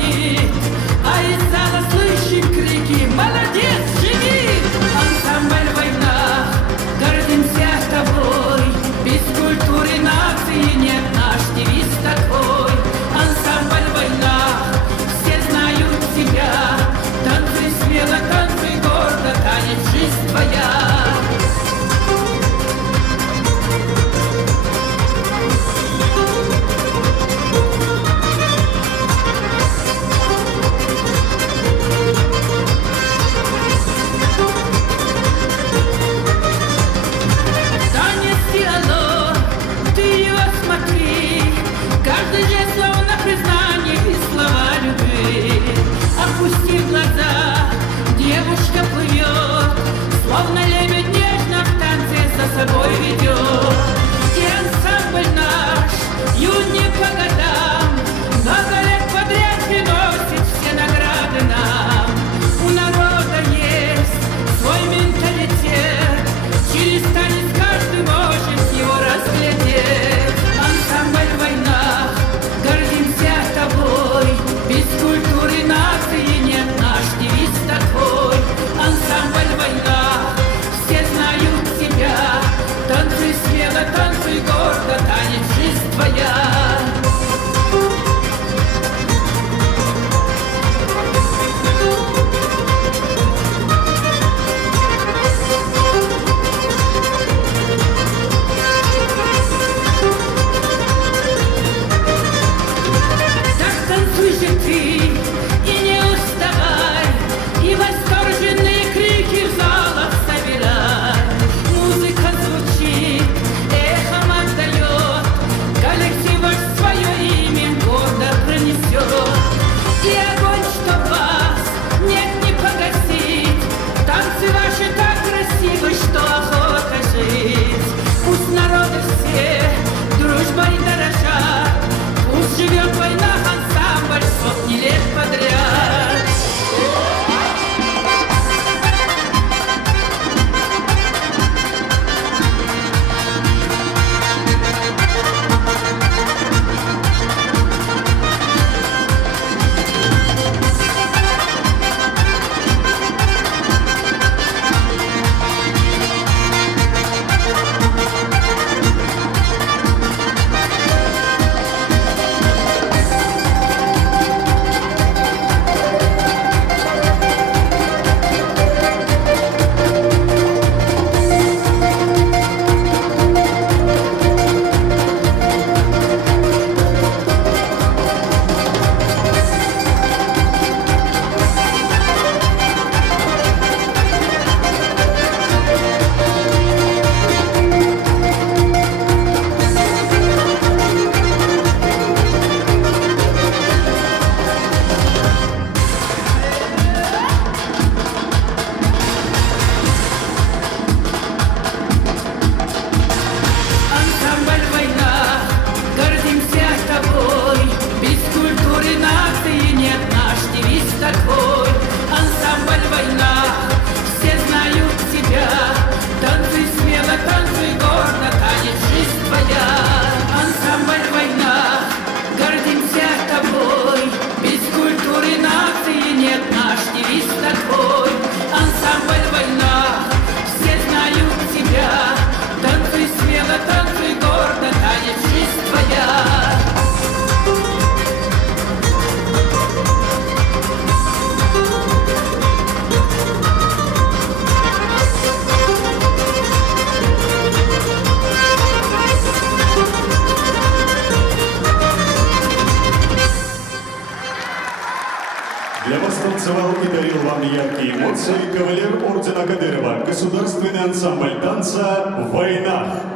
звонит, а из зала слышим крики: молодец, живи! Ансамбль «Война», гордимся тобой, без культуры нации нет наш девиз такой. Ансамбль «Война», все знают тебя, танцуй смело, танцуй гордо, танец жизнь твоя. Каждый жест словно признание и слова любви. Опусти глаза, девушка плывет, словно лебедь нежно в танце за собой ведет. И ансамбль наш, юный по годам, много лет подряд приносит все награды нам. У народа есть свой менталитет, через танец каждый может его разглядеть. Ансамбль «Война», гордимся тобой, без культуры нации нет наш девиз такой. Ансамбль «Война», все знают тебя, танцуй смело, танцуй гордо, танец жизнь твоя. Живет война, ансамбль сотни лет подряд. Для вас танцевал и дарил вам яркие эмоции кавалер ордена Кадырова, государственный ансамбль танца «Война».